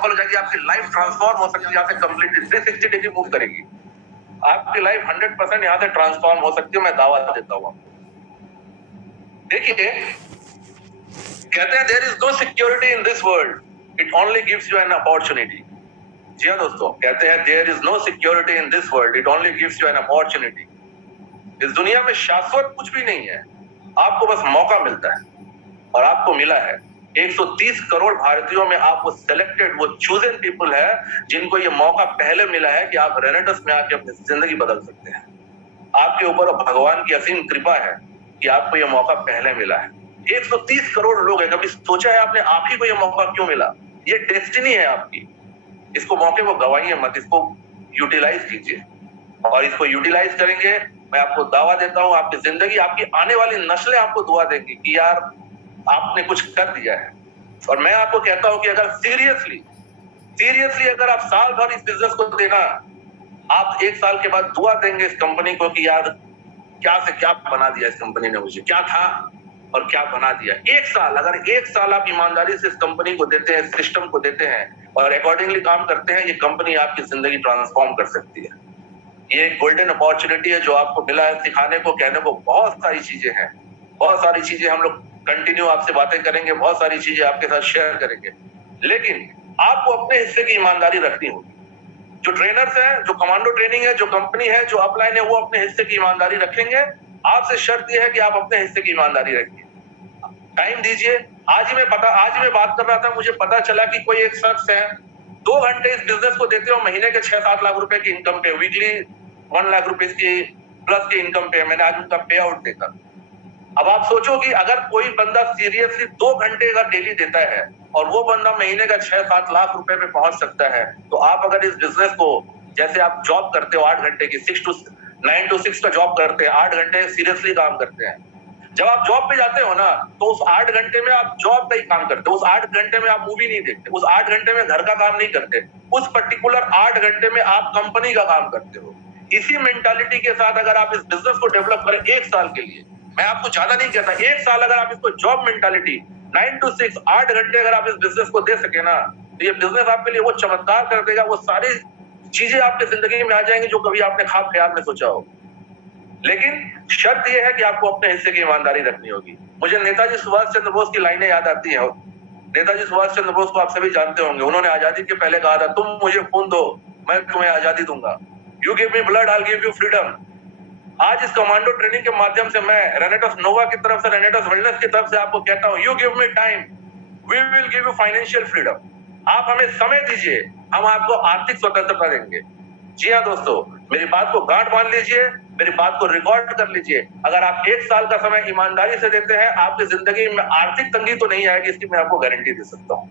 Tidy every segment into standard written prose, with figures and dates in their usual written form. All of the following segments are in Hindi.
सफल हो जाएगी, आपकी लाइफ ट्रांसफॉर्म हो सकती है, यहाँ से कंप्लीटली 360 डिग्री मूव करेगी। आपकी लाइफ 100% यहाँ से ट्रांसफॉर्म हो सकती है, मैं दावा देता हूँ आपको। देखिए, कहते हैं there is no security in this world, it only gives you an opportunity. जी हाँ दोस्तों, कहते हैं there is no security in this world, it only gives you an opportunity. इस दुनिया में शाश्वत कुछ भी नहीं है, आपको बस मौका मिलता है, और आपको मिला है। 130 करोड़ भारतीयों में आप वो सिलेक्टेड, वो चूजन पीपल है जिनको ये मौका पहले मिला है कि आप रेनेटस में आके अपनी जिंदगी बदल सकते हैं। आपके ऊपर भगवान की असीम कृपा है कि आपको ये मौका पहले मिला है। 130 करोड़ लोग हैं, कभी सोचा है आपने आप ही को ये मौका क्यों मिला? ये डेस्टिनी है आपकी। इसको मौके को गवाइए मत, इसको यूटिलाइज कीजिए, और इसको यूटिलाइज करेंगे, मैं आपको दावा देता हूं आपकी जिंदगी, आपकी आने वाली नस्लें आपको दुआ देंगी कि यार आपने कुछ कर दिया है। और मैं आपको कहता हूं कि अगर सीरियसली अगर आप साल भर इस बिजनेस को देना, आप 1 साल के बाद दुआ देंगे इस कंपनी को कि यार क्या से क्या बना दिया इस कंपनी ने, मुझे क्या था और क्या बना दिया। 1 साल, अगर 1 साल आप ईमानदारी से इस कंपनी को देते हैं, सिस्टम को देते हैं और अकॉर्डिंगली काम करते हैं, ये कंपनी आपकी जिंदगी ट्रांसफॉर्म कर सकती है। ये एक गोल्डन अपॉर्चुनिटी है जो आपको मिला है, सिखाने को, कहने को बहुत सारी चीजें हैं, बहुत सारी चीजें हम लोग कंटिन्यू आपसे बातें करेंगे, बहुत सारी चीजें आपके साथ शेयर करेंगे, लेकिन आपको अपने हिस्से की ईमानदारी रखनी होगी। जो ट्रेनर्स हैं, जो कमांडो ट्रेनिंग है, जो कंपनी है, जो अपलाइन है, वो अपने हिस्से की ईमानदारी रखेंगे। आपसे शर्त यह है कि आप अपने हिस्से की ईमानदारी रखिए, टाइम दीजिए। आज ही मैं बात कर रहा था, मुझे पता चला कि कोई एक शख्स है 2 घंटे इस बिजनेस को देते हो, महीने के 6-7 लाख रुपए की इनकम पे, वीकली 1 लाख रुपए की प्लस की इनकम पे, मैंने आज उनका पे आउट देखा। अब आप सोचो कि अगर कोई बंदा सीरियसली 2 घंटे का डेली देता है और वो बंदा महीने का 6-7 लाख रुपए पे पहुंच सकता है, तो आप अगर इस बिजनेस को, जैसे आप जॉब करते हो 8 घंटे की, 9 to 6 का जॉब करते हैं, 8 घंटे सीरियसली काम करते हैं। जब आप जॉब पे जाते हो ना, तो उस 8 घंटे में आप जॉब का ही काम करते हो, उस 8 घंटे में आप मूवी नहीं देखते, उस 8 घंटे में घर का काम नहीं करते, उस पर्टिकुलर 8 घंटे में आप कंपनी का काम करते हो। इसी मेंटालिटी के साथ अगर आप इस बिजनेस को डेवलप करें 1 साल के लिए, मैं आपको ज्यादा नहीं कहता, 1 साल अगर आप इसको जॉब मेंटालिटी 9 to 6 8 घंटे अगर आप इस बिजनेस को दे सके ना, तो ये बिजनेस आपके लिए वो चमत्कार कर देगा, वो सारी चीजें आपकी जिंदगी में आ जाएंगी जो कभी आपने ख्वाब ख्याल में सोचा हो। लेकिन शर्त यह है कि आपको अपने हिस्से की ईमानदारी रखनी होगी। मुझे नेताजी सुभाष चंद्र बोस की लाइनें याद आती हैं। नेताजी सुभाष चंद्र बोस को आप सभी जानते होंगे, उन्होंने आजादी के पहले कहा था, तुम मुझे खून दो, मैं तुम्हें आजादी दूंगा। You give me blood, I give you freedom. आज इस कमांडो ट्रेनिंग के माध्यम से मैं रेनेटस नोवा की तरफ से, रेनेटस वेलनेस की तरफ से आपको कहता हूं, you give me time, we will give you financial freedom. आप हमें समय दीजिए, हम आपको आर्थिक स्वतंत्रता देंगे। जी हाँ दोस्तों, मेरी बात को गांठ बांध लीजिए, मेरी बात को रिकॉर्ड कर लीजिए। अगर आप 1 साल का समय ईमानदारी से देते हैं, आपकी जिंदगी में आर्थिक तंगी तो नहीं आएगी, इसकी मैं आपको गारंटी दे सकता हूं।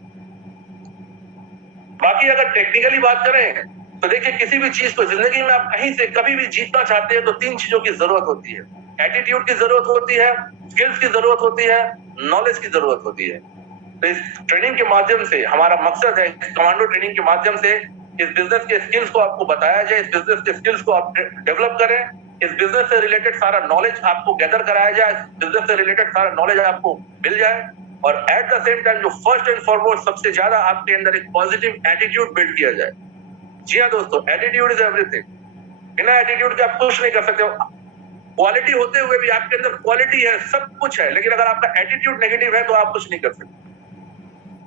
बाकी अगर टेक्निकली बात करें तो देखिए, किसी भी चीज को जिंदगी में आप कहीं से कभी भी जीतना चाहते हैं तो 3 चीजों की जरूरत होती है। एटीट्यूड की जरूरत होती है, स्किल्स की जरूरत होती है, नॉलेज की जरूरत होती है। तो इस ट्रेनिंग के माध्यम से हमारा मकसद है, इस कमांडो ट्रेनिंग के माध्यम से इस बिजनेस के स्किल्स को आपको बताया जाए, इस बिजनेस के स्किल्स को आप डेवलप करें, इस बिजनेस से रिलेटेड सारा नॉलेज आपको गैदर कराया जाए, इस बिजनेस से रिलेटेड सारा नॉलेज आपको मिल जाए, और एट द सेम टाइम जो फर्स्ट एंड फॉरमोस्ट सबसे ज्यादा आपके अंदर एक पॉजिटिव एटीट्यूड बिल्ड किया जाए। जी हाँ दोस्तों, एटीट्यूड इज एवरीथिंग। बिना एटीट्यूड के आप कुछ नहीं कर सकते हो। क्वालिटी होते हुए भी आपके अंदर क्वालिटी है, सब कुछ है, लेकिन अगर आपका एटीट्यूड नेगेटिव है तो आप कुछ नहीं कर सकते।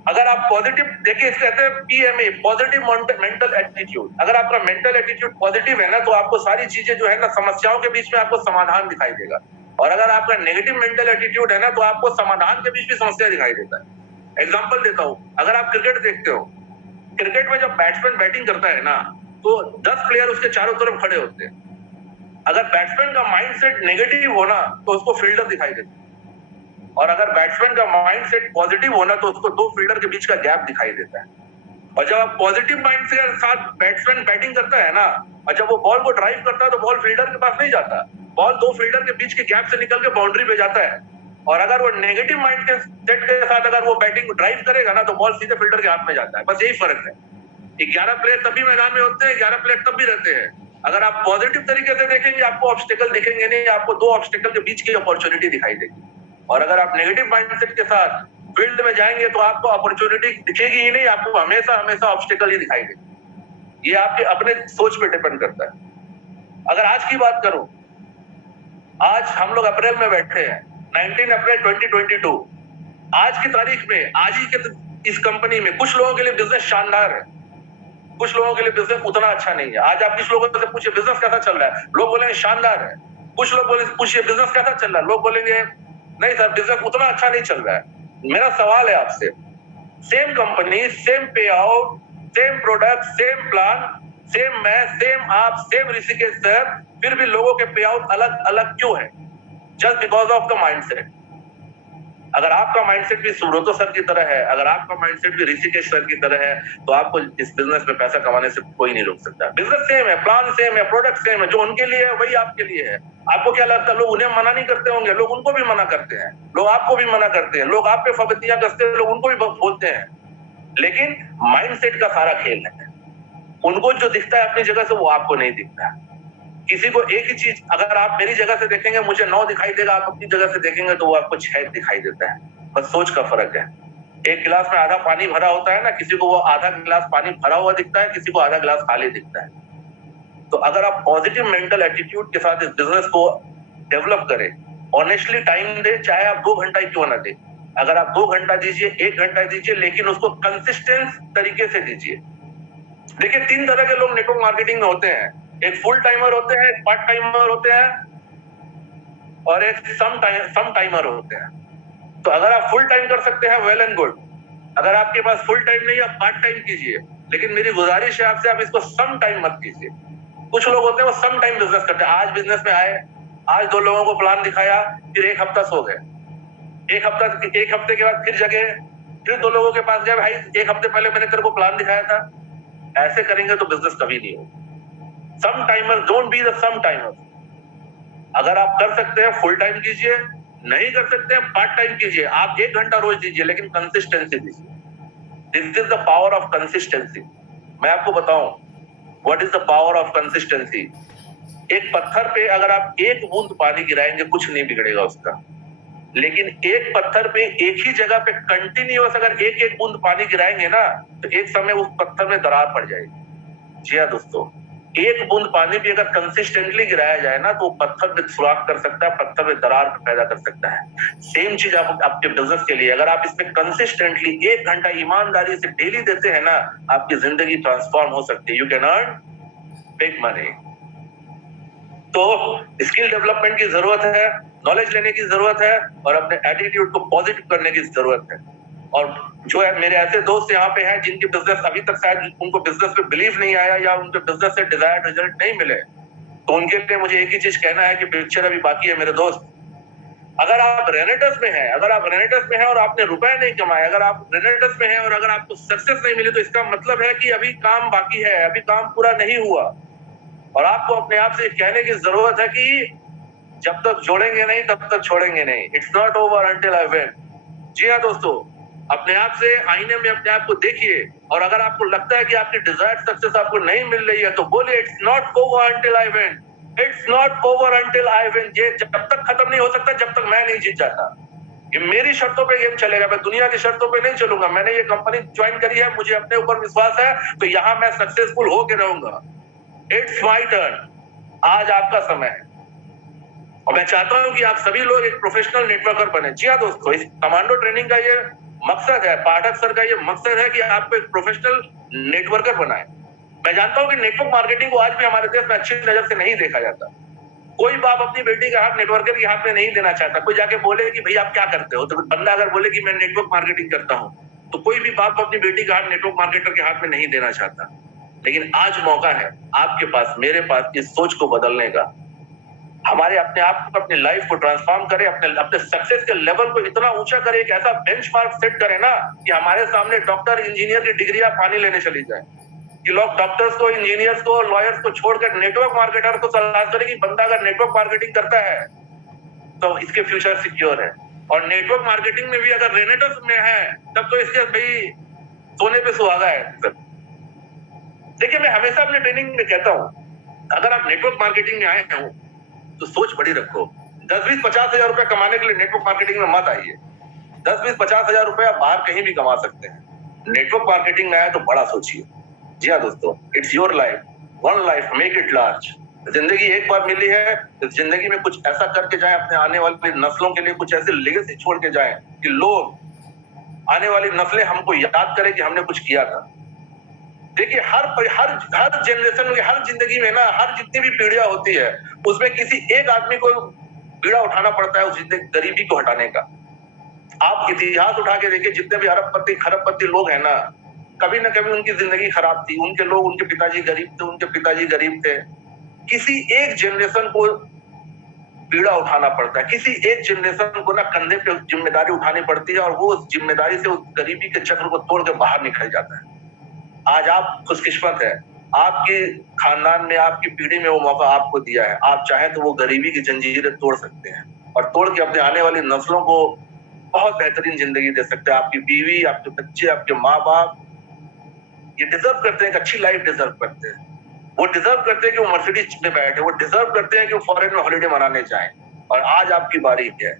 अगर आप पॉजिटिव, देखिए इसे कहते हैं पीएमए, पॉजिटिव मेंटल एटीट्यूड। अगर आपका मेंटल एटीट्यूड पॉजिटिव है ना, तो आपको सारी चीजें जो है ना, समस्याओं के बीच में आपको समाधान दिखाई देगा। और अगर आपका नेगेटिव मेंटल एटीट्यूड है ना, तो आपको समाधान के बीच में समस्या दिखाई देता है। एग्जाम्पल देता हूं, अगर आप क्रिकेट देखते हो, क्रिकेट में जब बैट्समैन बैटिंग करता है ना, तो 10 प्लेयर उसके चारों तरफ खड़े होते हैं। अगर बैट्समैन का माइंडसेट नेगेटिव हो ना, तो उसको फील्डर दिखाई देता है, और अगर बैट्समैन का माइंडसेट पॉजिटिव हो ना, तो उसको 2 फील्डर के बीच का गैप दिखाई देता है। और जब आप पॉजिटिव माइंड के साथ बैट्समैन बैटिंग करता है ना, और जब वो बॉल को ड्राइव करता है, तो बॉल फील्डर के पास नहीं जाता, बॉल 2 फील्डर के बीच के गैप से निकल के बाउंड्री पे जाता है। और अगर वो नेगेटिव माइंड के सेट के साथ अगर वो बैटिंग ड्राइव करेगा ना, तो बॉल सीधे फील्डर के हाथ में जाता है। बस यही फर्क है। 11 प्लेयर तभी मैदान में होते हैं, 11 प्लेयर तब भी रहते हैं। अगर आप पॉजिटिव तरीके से देखेंगे, आपको ऑब्स्टिकल दिखेंगे नहीं, आपको 2 ऑब्स्टिकल के बीच की अपॉर्चुनिटी दिखाई देगी। और अगर आप नेगेटिव माइंडसेट के साथ फील्ड में जाएंगे तो आपको अपॉर्चुनिटी दिखेगी ही नहीं, आपको हमेशा हमेशा ऑब्स्टिकल ही दिखाई देगी। ये आपके अपने सोच पे डिपेंड करता है। अगर आज की बात करूं, आज हम लोग अप्रैल में बैठे हैं, 19 अप्रैल 2022। आज की तारीख में, आज ही के इस कंपनी में कुछ लोगों के लिए बिजनेस शानदार है, कुछ लोगों के लिए बिजनेस उतना अच्छा नहीं है। आज आप किस लोगों से पूछिए बिजनेस कैसा चल रहा है, लोग बोलेंगे शानदार है। कुछ लोग बोले पूछिए बिजनेस कैसा चल रहा है, लोग बोलेंगे नहीं सर बिजनेस उतना अच्छा नहीं चल रहा है। मेरा सवाल है आपसे, सेम कंपनी, सेम पे out, same product, same plan, same मैं, सेम आप, सेम ऋषिकेश सर, फिर भी लोगों के पे आउट अलग अलग क्यों है? Just because of the mindset. अगर आपका माइंडसेट भी सुब्रतो सर की तरह है, अगर आपका माइंडसेट भी ऋषिकेश सर की तरह है, तो आपको इस बिजनेस में पैसा कमाने से कोई नहीं रोक सकता। बिजनेस सेम है, प्लान सेम है, प्रोडक्ट सेम है, जो उनके लिए है वही आपके लिए है। आपको क्या लगता है लोग उन्हें मना नहीं करते होंगे? लोग उनको भी मना करते हैं, लोग आपको भी मना करते हैं, लोग आप पे फबतियां कसते हैं, लोग उनको भी बोलते हैं। लेकिन माइंडसेट का सारा खेल है। उनको जो दिखता है अपनी जगह से वो आपको नहीं दिखता। किसी को एक ही चीज, अगर आप मेरी जगह से देखेंगे मुझे 9 दिखाई देगा, आप अपनी जगह से देखेंगे तो वो आपको 6 दिखाई देता है। बस सोच का फर्क है। एक गिलास में आधा पानी भरा होता है ना, किसी को वो आधा गिलास पानी भरा हुआ दिखता है, किसी को आधा गिलास खाली दिखता है। तो अगर आप पॉजिटिव मेंटल एटीट्यूड के साथ इस बिजनेस को डेवलप करें, ऑनेस्टली टाइम दे, चाहे आप 2 घंटा क्यों ना दे। अगर आप 2 घंटा दीजिए, 1 घंटा दीजिए, लेकिन उसको कंसिस्टेंट तरीके से दीजिए। देखिए 3 तरह के लोग नेटवर्क मार्केटिंग में होते हैं। एक फुल टाइमर होते हैं, एक पार्ट टाइमर होते हैं और एक सम टाइमर होते हैं। तो अगर आप फुल टाइम कर सकते हैं वेल एंड गुड। अगर आपके पास फुल टाइम नहीं है, आप पार्ट टाइम कीजिए, लेकिन मेरी गुजारिश है आपसे, आप इसको सम टाइम मत कीजिए। कुछ लोग होते हैं वो सम टाइम बिजनेस करते हैं। आज बिजनेस में आए, आज 2 लोगों को प्लान दिखाया, फिर 1 हफ्ता सो गए, 1 हफ्ते के बाद फिर जगे, फिर 2 लोगों के पास गए, भाई 1 हफ्ते पहले मैंने तेरे को प्लान दिखाया था। ऐसे करेंगे तो बिजनेस कभी नहीं होगा। Some timer, don't be the some timer. अगर आप कर सकते हैं फुल टाइम कीजिए, नहीं कर सकते हैं पार्ट टाइम कीजिए। आप 1 घंटा रोज दीजिए, लेकिन कंसिस्टेंसी दीजिए। This is the power of consistency. मैं आपको बताऊं what is the power of consistency. एक पत्थर पे अगर आप 1 बूंद पानी गिराएंगे कुछ नहीं बिगड़ेगा उसका, लेकिन एक पत्थर पे एक ही जगह पे कंटिन्यूअस अगर एक बूंद पानी गिराएंगे ना, तो एक समय उस पत्थर में दरार पड़ जाएगी। जी हाँ दोस्तों, 1 बूंद पानी भी अगर कंसिस्टेंटली गिराया जाए ना, तो पत्थर में सुराख कर सकता है, पत्थर में दरार पैदा कर सकता है। सेम चीज आपके बिजनेस के लिए, अगर आप इसमें कंसिस्टेंटली 1 घंटा ईमानदारी से डेली देते हैं ना, आपकी जिंदगी ट्रांसफॉर्म हो सकती है। You can earn big money. तो स्किल डेवलपमेंट की जरूरत है, नॉलेज लेने की जरूरत है और अपने एटीट्यूड को पॉजिटिव करने की जरूरत है। और जो है मेरे ऐसे दोस्त यहाँ पे हैं जिनके बिजनेस अभी तक शायद उनको बिजनेस पे बिलीव नहीं आया या उनके बिजनेस से डिजायर्ड रिजल्ट नहीं मिले, तो उनके लिए मुझे एक ही चीज कहना है कि पिक्चर अभी बाकी है मेरे दोस्त। अगर आप रेनेटस में हैं, अगर आप रेनेटस में हैं और आपने रुपए नहीं कमाए, अगर आप रेनेटस में हैं और अगर आपको सक्सेस नहीं मिली, तो इसका मतलब है कि अभी काम बाकी है, अभी काम पूरा नहीं हुआ। और आपको अपने आप से कहने की जरूरत है कि जब तक जोड़ेंगे नहीं तब तक छोड़ेंगे नहीं। It's not over until I win. जी हाँ दोस्तों, अपने आप से आईने में अपने आप को देखिए और अगर आपको लगता है कि आपकी डिजायर्ड सक्सेस आपको नहीं मिल रही है, तो बोलिए it's not over until I win, it's not over until I win. ये जब तक खत्म नहीं हो सकता जब तक मैं नहीं जीत जाता। ये मेरी शर्तों पे गेम चलेगा, मैं दुनिया की शर्तों पे नहीं चलूंगा। मैंने ये कंपनी ज्वाइन करी है, मुझे अपने ऊपर विश्वास है, तो यहाँ मैं सक्सेसफुल होके रहूंगा। It's my turn. आज आपका समय है और मैं चाहता हूं कि आप सभी लोग एक प्रोफेशनल नेटवर्कर बने। जी हाँ दोस्तों, इस कमांडो ट्रेनिंग का ये मकसद है, पाठक सर का ये मकसद है कि आपको एक प्रोफेशनल नेटवर्कर बनाए। मैं जानता हूं कि नेटवर्क मार्केटिंग को आज भी हमारे देश में अच्छी नजर से नहीं देखा जाता। कोई बाप अपनी बेटी का हाथ नेटवर्कर के हाथ में नहीं देना चाहता। कोई जाके बोले कि भाई आप क्या करते हो, तो बंदा अगर बोले कि मैं नेटवर्क मार्केटिंग करता हूं, तो कोई भी बाप अपनी बेटी का हाथ नेटवर्क मार्केटर के हाथ में नहीं देना चाहता। लेकिन आज मौका है आपके पास, मेरे पास, इस सोच को बदलने का। हमारे अपने आप को, अपनी लाइफ को ट्रांसफॉर्म करें, अपने सक्सेस के लेवल को इतना ऊंचा करें, एक ऐसा बेंचमार्क सेट करें ना कि हमारे सामने डॉक्टर इंजीनियर की डिग्रियां पानी लेने चली जाए, कि लोग डॉक्टर्स को, इंजीनियर्स को, लॉयर्स को छोड़कर नेटवर्क मार्केटर को तलाश करें कि बंदा अगर नेटवर्क मार्केटिंग करता है तो इसके फ्यूचर सिक्योर है। और नेटवर्क मार्केटिंग में भी अगर रेनेटस में है तब तो इसके भाई सोने पे सुहागा है। देखिए मैं हमेशा अपने ट्रेनिंग में कहता हूं, अगर आप नेटवर्क मार्केटिंग में आए हो तो सोच बड़ी रखो। 10, 20, 50 हजार रुपए कमाने के लिए नेटवर्क मार्केटिंग में मत आइए। 10-20-50 हजार रुपए आप बाहर कहीं भी कमा सकते हैं। नेटवर्क मार्केटिंग में आए तो बड़ा सोचिए। जी हाँ दोस्तों, it's your life, one life, make it large. जिंदगी एक बार मिली है, तो जिंदगी में कुछ ऐसा करके जाएं, अपने आने वाली नस्लों के लिए कुछ ऐसे लेगेसी छोड़ के जाएं कि लोग, आने वाली नस्लें हमको याद करें कि हमने कुछ किया था। देखिए, हर जनरेशन में, हर जिंदगी में ना, हर जितनी भी पीढ़ियां होती है, उसमें किसी एक आदमी को बीड़ा उठाना पड़ता है उस गरीबी को हटाने का। आप इतिहास उठा के देखिए, जितने भी अरबपति खरबपति लोग हैं ना, कभी ना कभी उनकी जिंदगी खराब थी, उनके लोग, उनके पिताजी गरीब थे, उनके पिताजी गरीब थे। किसी एक जनरेशन को बीड़ा उठाना पड़ता है, किसी एक जनरेशन को ना कंधे पे जिम्मेदारी उठानी पड़ती है, और वो उस जिम्मेदारी से, उस गरीबी के चक्र को तोड़ के बाहर निकल जाता है। आज आप खुशकिस्मत है, आपके खानदान में, आपकी पीढ़ी में वो मौका आपको दिया है। आप चाहें तो वो गरीबी की जंजीरें तोड़ सकते हैं और तोड़ के अपने आने वाली नस्लों को बहुत बेहतरीन जिंदगी दे सकते हैं। आपकी बीवी, आपके बच्चे, आपके माँ बाप ये डिजर्व करते हैं, एक अच्छी लाइफ डिजर्व करते हैं। वो डिजर्व करते हैं कि वो मर्सिडीज में बैठे, वो डिजर्व करते हैं कि वो फॉरेन में हॉलिडे मनाने जाएं। और आज आपकी बारी है,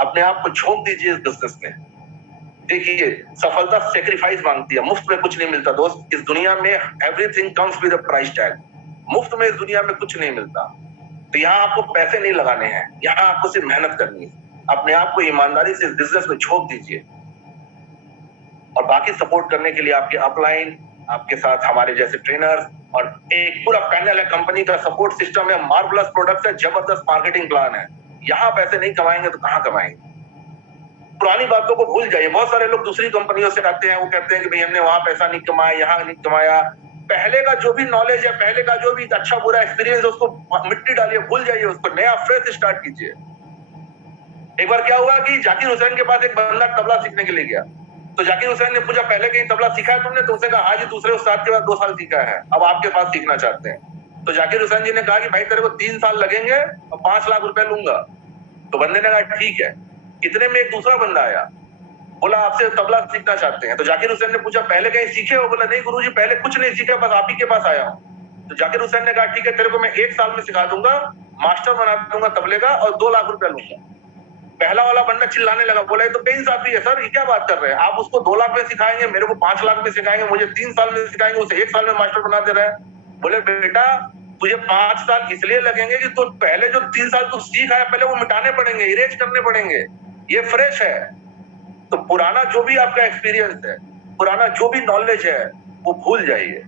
अपने आप को झोंक दीजिए इस बिजनेस में। देखिए, सफलता सेक्रीफाइस मांगती है, मुफ्त में कुछ नहीं मिलता दोस्त। इस दुनिया में everything comes with a price tag. मुफ्त में इस दुनिया में कुछ नहीं मिलता। तो यहाँ आपको पैसे नहीं लगाने हैं, यहाँ आपको सिर्फ मेहनत करनी है। अपने आप को ईमानदारी से इस बिजनेस में झोंक दीजिए। और बाकी सपोर्ट करने के लिए आपके अपलाइन, आपके साथ हमारे जैसे ट्रेनर्स और एक पूरा पैनल है, कंपनी का सपोर्ट सिस्टम है, मार्वलस प्रोडक्ट्स है, जबरदस्त मार्केटिंग प्लान है। यहाँ पैसे नहीं कमाएंगे तो कहाँ कमाएंगे? पुरानी बातों को भूल जाइए। बहुत सारे लोग दूसरी कंपनियों से आते हैं, वो कहते हैं कि भाई हमने वहां पैसा नहीं कमाया, यहाँ नहीं कमाया। पहले का जो भी नॉलेज है, पहले का जो भी अच्छा बुरा एक्सपीरियंस है, उसको मिट्टी डालिए, भूल जाइए उसको, नया फ्रेश स्टार्ट कीजिए। एक बार क्या हुआ कि जाकिर हुसैन के पास एक बंदा तबला सीखने के लिए गया, तो जाकिर हुसैन ने पूछा, पहले कहीं तबला सीखा है तुमने? तो उसने कहा, हाँ जी, दूसरे उस्ताद के बाद 2 साल सीखा है, अब आपके पास सीखना चाहते हैं। तो जाकिर हुसैन जी ने कहा कि भाई तेरे को 3 साल लगेंगे और 5 लाख रुपए लूंगा। तो बंदे ने कहा ठीक है। इतने में एक दूसरा बंदा आया, बोला आपसे तबला सीखना चाहते हैं। तो जाकिर हुसैन ने पूछा, पहले कहीं सीखे हो? बोला नहीं गुरुजी, पहले कुछ नहीं सीखा, बस आप ही के पास आया हूँ। तो जाकिर हुसैन ने कहा ठीक है, तेरे को मैं 1 साल में सिखा दूंगा, मास्टर बना दूंगा तबले का, और 2 लाख रुपया लूंगा। पहला वाला बंदा चिल्लाने लगा, बोला ये तो बेइंसाफी है सर, ये क्या बात कर रहे हैं आप? उसको 2 लाख में सिखाएंगे, मेरे को 5 लाख में सिखाएंगे, मुझे 3 साल में सिखाएंगे, उसे 1 साल में मास्टर बना दे रहे हैं। बोले बेटा, तुझे 5 साल इसलिए लगेंगे कि तो पहले जो 3 साल तू सीख आया, पहले वो मिटाने पड़ेंगे, इरेज करने पड़ेंगे। ये फ्रेश है। तो पुराना जो भी आपका एक्सपीरियंस है, पुराना जो भी नॉलेज है, वो भूल जाइए।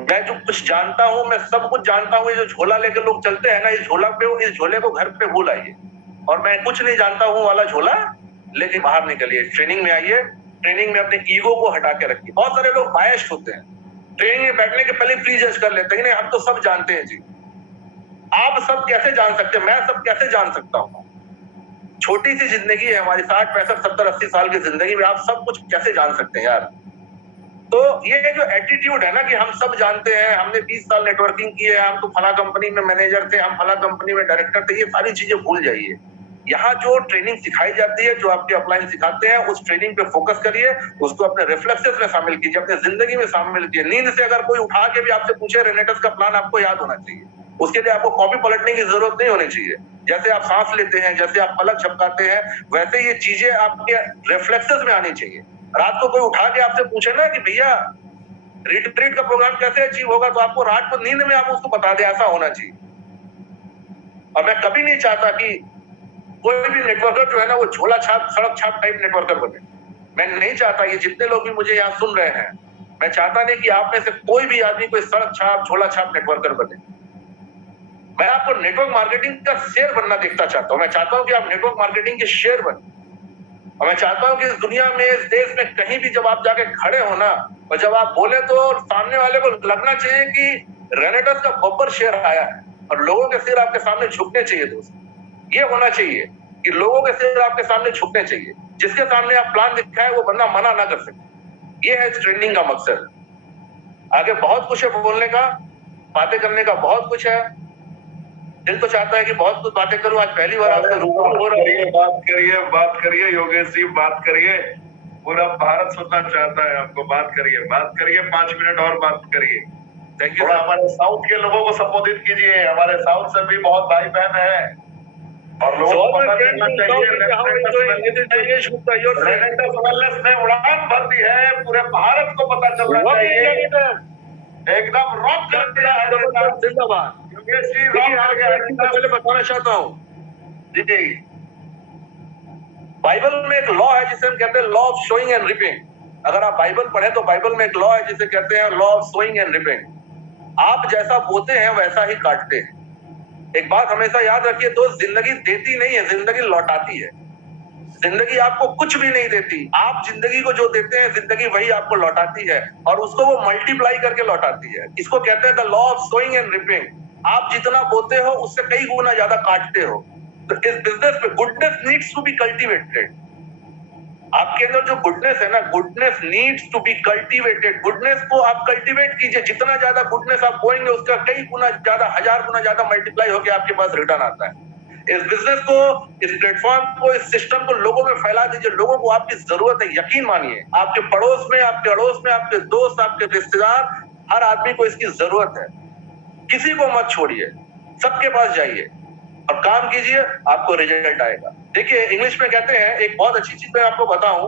मैं जो कुछ जानता हूं, मैं सब कुछ जानता हूं। ये जो झोला लेकर लोग चलते हैं ना, इस झोले को घर पे भूल आइए। और मैं कुछ नहीं जानता हूं वाला झोला लेके बाहर निकलिए। ट्रेनिंग में आइए, ट्रेनिंग में अपने ईगो को हटा के रखिए। बहुत सारे लोग बायस्ड होते हैं, ट्रेनिंग में बैठने के पहले प्री जज कर लेते हैं, नहीं हम तो सब जानते हैं जी। आप सब कैसे जान सकते हैं? मैं सब कैसे जान सकता हूं? छोटी सी जिंदगी है हमारी, 60, 65, 70, 80 साल की जिंदगी में आप सब कुछ कैसे जान सकते हैं यार? तो ये जो एटीट्यूड है ना कि हम सब जानते हैं, हमने 20 साल नेटवर्किंग की है, हम तो फला कंपनी में मैनेजर थे, हम फला कंपनी में डायरेक्टर थे, ये सारी चीजें भूल जाइए। यहाँ जो ट्रेनिंग सिखाई जाती है, जो आपके अपलाइन सिखाते हैं, उस ट्रेनिंग पे फोकस करिए, उसको अपने रिफ्लेक्सेस में शामिल कीजिए, अपने जिंदगी में शामिल कीजिए। नींद से अगर कोई उठा के भी आपसे पूछे, रेनेटस का प्लान आपको याद होना चाहिए। उसके लिए आपको कॉपी पलटने की जरूरत नहीं होनी चाहिए। जैसे आप सांस लेते हैं, जैसे आप पलक झपकाते हैं, वैसे ये चीजें आपके रिफ्लेक्सेस में आनी चाहिए। रात को कोई उठा के आपसे पूछे ना कि भैया रिट्रीट का प्रोग्राम कैसे अचीव होगा, तो आपको रात को नींद में आप उसको बता दे, ऐसा होना चाहिए। और मैं कभी नहीं चाहता कि कोई भी नेटवर्कर जो है ना, वो झोला छाप, सड़क छाप टाइप नेटवर्कर बने। मैं नहीं चाहता। ये जितने लोग भी मुझे यहाँ सुन रहे हैं, मैं चाहता नहीं कि आप में से कोई भी आदमी कोई सड़क छाप, झोला छाप नेटवर्कर बने। मैं आपको नेटवर्क मार्केटिंग का शेर बनना देखना चाहता हूँ। मैं चाहता हूँ कि आप नेटवर्क मार्केटिंग के शेर बने। और मैं चाहता हूँ कि इस दुनिया में, इस देश में कहीं भी जब आप जाके खड़े हो ना, और जब आप बोले तो सामने वाले को लगना चाहिए कि रेनेटस का बब्बर शेर आया है, और लोगों के सिर आपके सामने झुकने चाहिए दोस्त। ये होना चाहिए कि लोगों के सिर आपके सामने झुकने चाहिए। जिसके सामने आप प्लान दिखाए, वो बंदा मना ना कर सके। ये है इस ट्रेनिंग का मकसद। आगे बहुत कुछ है बोलने का, बातें करने का बहुत कुछ है। दिल तो चाहता है कि बहुत कुछ बातें करूं। आज पहली बार आपसे रूबरू हो रहा है। बात करिए योगेश जी, बात करिए। पूरा भारत सुनना चाहता है आपको। बात करिए 5 मिनट और बात करिए। Thank you. हमारे साउथ के लोगों को संबोधित कीजिए। हमारे साउथ से भी बहुत भाई बहन है। और लोगों So को all my पता friends चलना will talk चाहिए about how are you doing? This is Nagesh Gupta, your friend. रेनेटस wellness ने उड़ान भर दी है, पूरे भारत को पता चलना Working चाहिए, Renetas, एकदम रॉक कर दिया है जबरदस्त जिंदाबाद। योगेश जी, रॉक देखिए कर आपको गया एक चीज मैं पहले बताना चाहता हूँ, जी। बाइबल में एक लॉ है जिसे हम कहते हैं law of sowing and reaping. अगर आप बाइबल पढ़े तो बाइबल में एक लॉ है जिसे कहते हैं law of sowing and reaping. आप जैसा बोते हैं वैसा ही काटते हैं। एक बात हमेशा याद रखिए दोस्त, जिंदगी देती नहीं है, जिंदगी लौटाती है। जिंदगी आपको कुछ भी नहीं देती, आप जिंदगी को जो देते हैं जिंदगी वही आपको लौटाती है, और उसको वो मल्टीप्लाई करके लौटाती है। इसको कहते हैं the law of sowing and reaping. आप जितना बोते हो उससे कई गुना ज्यादा काटते हो। तो इस बिजनेस में goodness needs to be cultivated. आपके अंदर जो गुडनेस है ना, goodness needs to be cultivated. Goodness को आप कल्टीवेट कीजिए, जितना ज्यादा गुडनेस आप बोएंगे उसका कई गुना ज्यादा, 1000 गुना ज्यादा मल्टीप्लाई होकर आपके पास रिटर्न आता है। इस बिजनेस को, इस प्लेटफॉर्म को, इस सिस्टम को लोगों में फैला दीजिए। लोगों को आपकी जरूरत है, यकीन मानिए। आपके पड़ोस में, आपके अड़ोस में, आपके दोस्त, आपके रिश्तेदार, हर आदमी को इसकी जरूरत है। किसी को मत छोड़िए, सबके पास जाइए और काम कीजिए, आपको रिजल्ट आएगा। देखिए इंग्लिश में कहते हैं, एक बहुत अच्छी चीज मैं आपको बताऊं,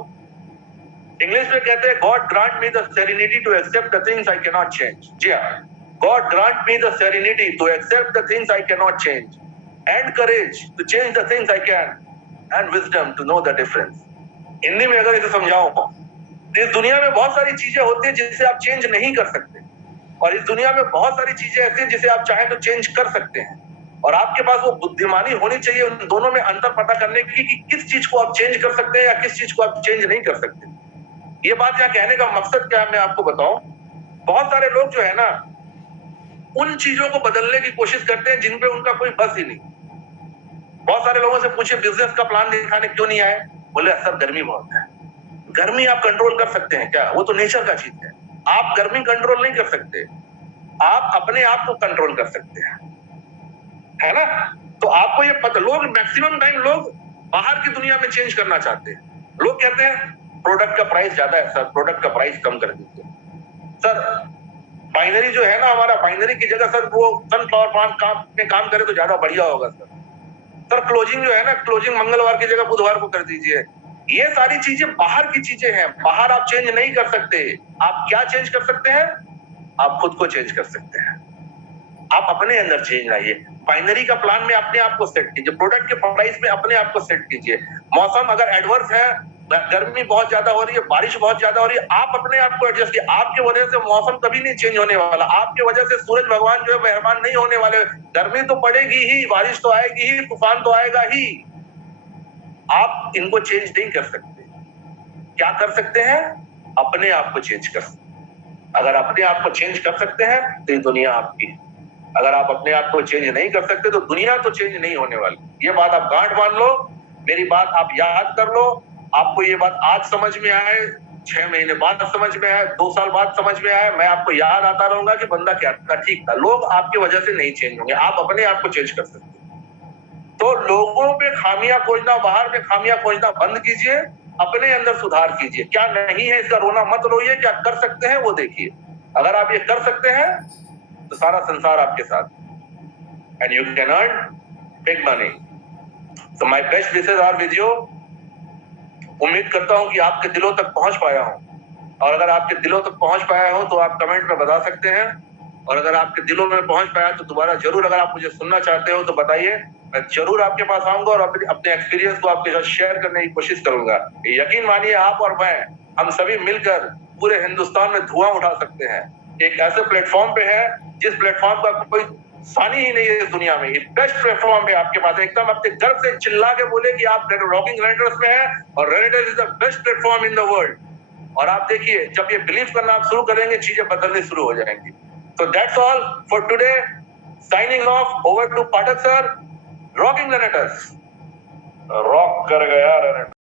इंग्लिश में कहते हैं God grant me the serenity to accept the things I can not change. जी हाँ, God grant me the serenity to accept the things I can not change and courage to change the things I can and wisdom to know the difference. Hindi में अगर इसे समझाऊं तो इस दुनिया में बहुत सारी चीजें होती है जिसे आप चेंज नहीं कर सकते, और इस दुनिया में बहुत सारी चीजें ऐसी हैं जिसे आप चाहें तो चेंज कर सकते हैं। और आपके पास वो बुद्धिमानी होनी चाहिए उन दोनों में अंतर पता करने की कि किस चीज को आप चेंज कर सकते हैं या किस चीज को आप चेंज नहीं कर सकते। ये बात यहाँ कहने का मकसद क्या है मैं आपको बताऊं। बहुत सारे लोग जो है ना, उन चीजों को बदलने की कोशिश करते हैं जिन पे उनका कोई बस ही नहीं। बहुत सारे लोगों से पूछे बिजनेस का प्लान दिखाने क्यों नहीं आए, बोले सर गर्मी बहुत है। गर्मी आप कंट्रोल कर सकते हैं क्या? वो तो नेचर का चीज है। आप गर्मी कंट्रोल नहीं कर सकते, आप अपने आप को कंट्रोल कर सकते हैं, है ना? तो आपको ये पता, लोग मैक्सिमम टाइम लोग बाहर की दुनिया में चेंज करना चाहते हैं। लोग कहते हैं प्रोडक्ट का प्राइस ज्यादा है सर, प्रोडक्ट का प्राइस कम कर दीजिए। सर बाइनरी जो है ना हमारा, बाइनरी की जगह सर वो सनफ्लावर फार्म में काम करे तो ज्यादा बढ़िया होगा सर। सर क्लोजिंग जो है ना, क्लोजिंग मंगलवार की जगह बुधवार को कर दीजिए। ये सारी चीजें बाहर की चीजें हैं, बाहर आप चेंज नहीं कर सकते। आप क्या चेंज कर सकते हैं? आप खुद को चेंज कर सकते हैं। आप अपने अंदर चेंज लाइए। बाइनरी का प्लान में अपने आप को सेट कीजिए, प्रोडक्ट के प्राइस में अपने आप को सेट कीजिए। मौसम अगर एडवर्स है, गर्मी बहुत ज्यादा हो रही है, बारिश बहुत ज्यादा हो रही है, आप अपने आप को एडजस्ट कीजिए। आपके वजह से मौसम कभी नहीं चेंज होने वाला, आपके वजह से सूरज भगवान जो है मेहरबान नहीं होने वाले। गर्मी तो पड़ेगी ही, बारिश तो आएगी ही, तूफान तो आएगा ही। आप इनको चेंज नहीं कर सकते। क्या कर सकते हैं? अपने आप को चेंज कर सकते हैं। अगर अपने आप को चेंज कर सकते हैं तो ये दुनिया आपकी है। अगर आप अपने आप को चेंज नहीं कर सकते तो दुनिया तो चेंज नहीं होने वाली। ये बात आप गांठ मान लो, मेरी बात आप याद कर लो। आपको ये बात आज समझ में आए, 6 महीने बाद समझ में आए, 2 साल बाद समझ में आए, मैं आपको याद आता रहूंगा कि बंदा क्या था, ठीक था। लोग आपकी वजह से नहीं चेंज होंगे, आप अपने आप को चेंज कर सकते हैं। तो लोगों पे खामियां खोजना, बाहर में खामियां खोजना बंद कीजिए, अपने अंदर सुधार कीजिए। क्या नहीं है इसका रोना मत रोइए, क्या कर सकते हैं वो देखिए। अगर आप ये कर सकते हैं तो सारा संसार आपके साथ, and you can earn big money. So my best wishes are with you. उम्मीद करता हूं कि आपके दिलों तक पहुंच पाया हूं, और अगर आपके दिलों तक पहुंच पाया हूं तो आप कमेंट में बता सकते हैं, और अगर आपके दिलों में पहुंच पाया तो दोबारा जरूर, अगर आप मुझे सुनना चाहते हो तो बताइए, मैं जरूर आपके पास आऊंगा और अपने एक्सपीरियंस को आपके साथ शेयर करने की कोशिश करूंगा। यकीन मानिए, आप और मैं, हम सभी मिलकर पूरे हिंदुस्तान में धुआं उठा सकते हैं। एक ऐसे प्लेटफॉर्म पे है जिस प्लेटफॉर्म का कोई सानी ही नहीं है इस दुनिया में। ये बेस्ट प्लेटफॉर्म है आपके पास, एकदम अपने गर्व से चिल्ला के बोले कि आप रॉकिंग रेनेटर्स में हैं, और रेनेटर्स is the best platform in the world. और आप देखिए, जब ये बिलीव करना आप शुरू करेंगे, चीजें बदलनी शुरू हो जाएंगी। So that's all for today. Signing off. Over to Pathak sir. Rocking the Netters. Rock कर गया रेनेटस।